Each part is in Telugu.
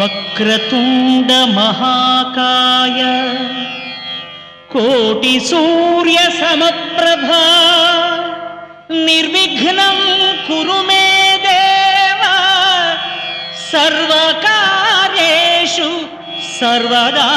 వక్రతుండ మహాకాయ కోటి సూర్య సమప్రభా నిర్విఘ్నం కురు మే దేవ సర్వకార్యేషు సర్వదా.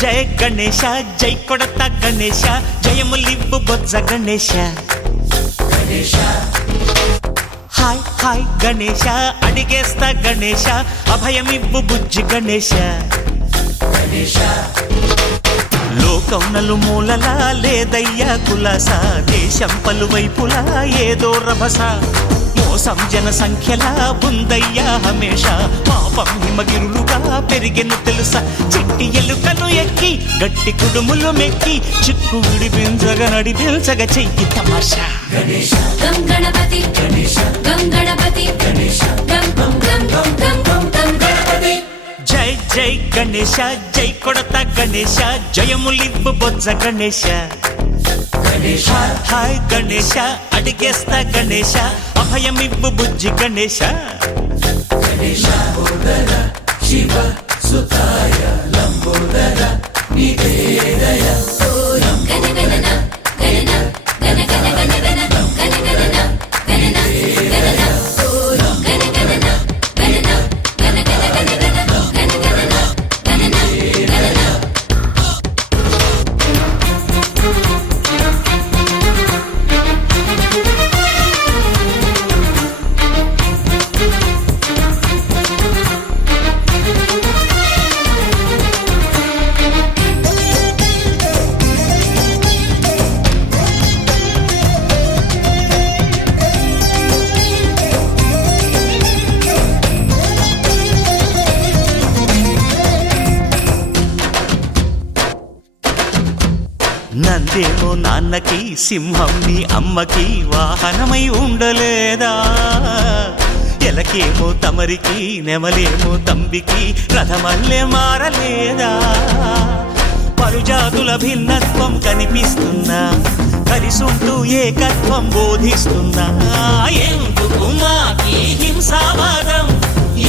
జయ గణేశ జై కొడత గణేశ జయములివ్వు బొజ్జ గణేశ. హాయ్ హాయ్ గణేశ అడిగేస్తా గణేశ అభయమివ్వు బుజ్జి గణేశ. లోకం నలుమూలలా లేదయ్యా కులాస, దేశం పలువైపులా ఏదో రభస, మోసం జన సంఖ్యలా ఉందయ్యా హమేష, పాపం హిమగిరులుగా పెరిగెను తెలుసా, చిట్టి ఎలుకను ఎక్కి గట్టి కుడుములు మెక్కి చిక్కు విడిపించగా నడిపించగా చెయ్యి తమాషా. గం గణపతి గం గణపతి గం గం గం గం గం గం గణపతి. జై జై గణేశ జై కొడత గణేశ జయములివ్వు బొజ్జ గణేశ. హాయ్ గణేశ అడిగేస్తా గణేశ అభయమివ్వు బుజ్జి గణేశ. శివ సుతాయ లంబోదర నివేదయ గణగణన గణన గణ గణ గణ గణ గణగణన గణన గణన గణగణన గణన గణ గణ గణ గణ గణగణన గణన గణన. నందేమో నాన్నకి సింహం నీ అమ్మకి వాహనమై ఉండలేదా, ఎలకేమో తమరికి నెమలేమో తంబికి రథమల్లే మారలేదా, పలుజాతుల భిన్నత్వం కనిపిస్తున్నా కలిసుంటూ ఏకత్వం బోధిస్తున్నా, ఎందుకు మాకి హింసావాదం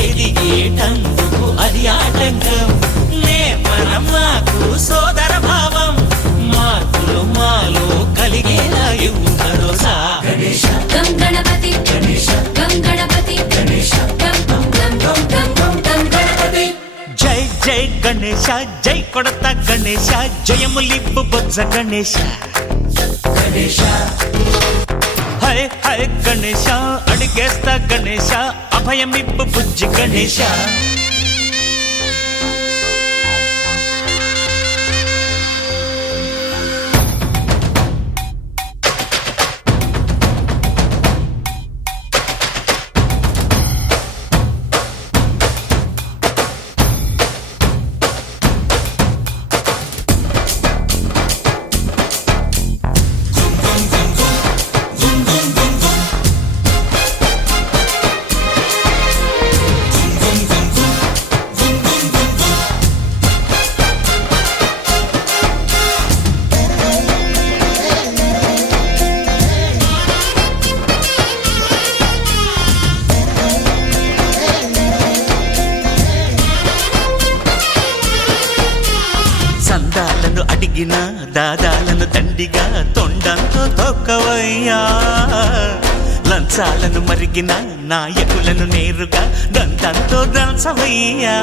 ఎదిగేటందుకు అది ఆటంకం, నేపరం మాకు సోదర భావం మార్పులు మాలో కలిగేలా ఇవ్వు భరోసా. గం గణపతి గం గణపతి గం గం గం గం గం గం గణపతి. జై జై గణేశ జై కొడత గణేశ జయములివ్వు బొజ్జ గణేశ. హై హై గణేశ అడిగేస్తా గణేశ అభయమివ్వు బుజ్జి గణేశ. అడిగిన దాదాలను దండిగా తొండంతో తొక్కవయ్యా, లంచాలను మరిగిన నాయకులను నేరుగా దంతంతో దంచవయ్యా,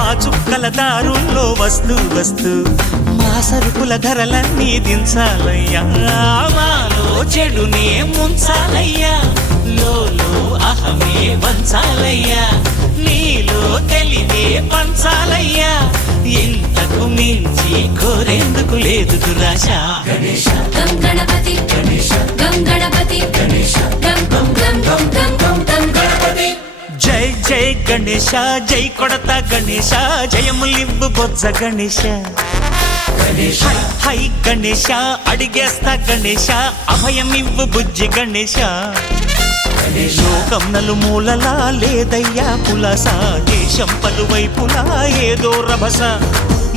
ఆ చుక్కల దారుల్లో వస్తూ వస్తూ మా సరుకుల ధరలన్నీ దించాలయ్యా మాలో చెడునే ముంచాలయ్యా లోలో అహమే వంచాలయ్యా నీలో తెలివే పంచాలయ్యా ఇంతకు మించి కోరేందుకు లేదు దురాశ గం గణపతి గం గణపతి గం గం గం గం గం గం గం గణపతి జై జై గణేశ జై కొడత గణేశ జయములివ్వు బొజ్జ గణేశ హై హై గణేశ అడిగేస్తా గణేశ అభయమివ్వు బుజ్జి గణేశ లోకం నలుమూలలా లేదయ్యా పులస దేశం పలువైపులా ఏదో రభస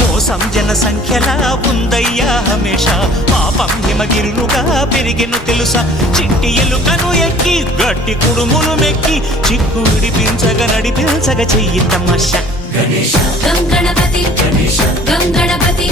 మోసం జన సంఖ్యలా ఉందయ్యా హమేష పాపం హిమగిరులుగా పెరిగెను తెలుసా చిట్టి ఎలుకను ఎక్కి గట్టి కుడుములు మెక్కి చిక్కు విడిపించగా నడిపించగా చెయ్యి తమాష గం గణపతి గం గణపతి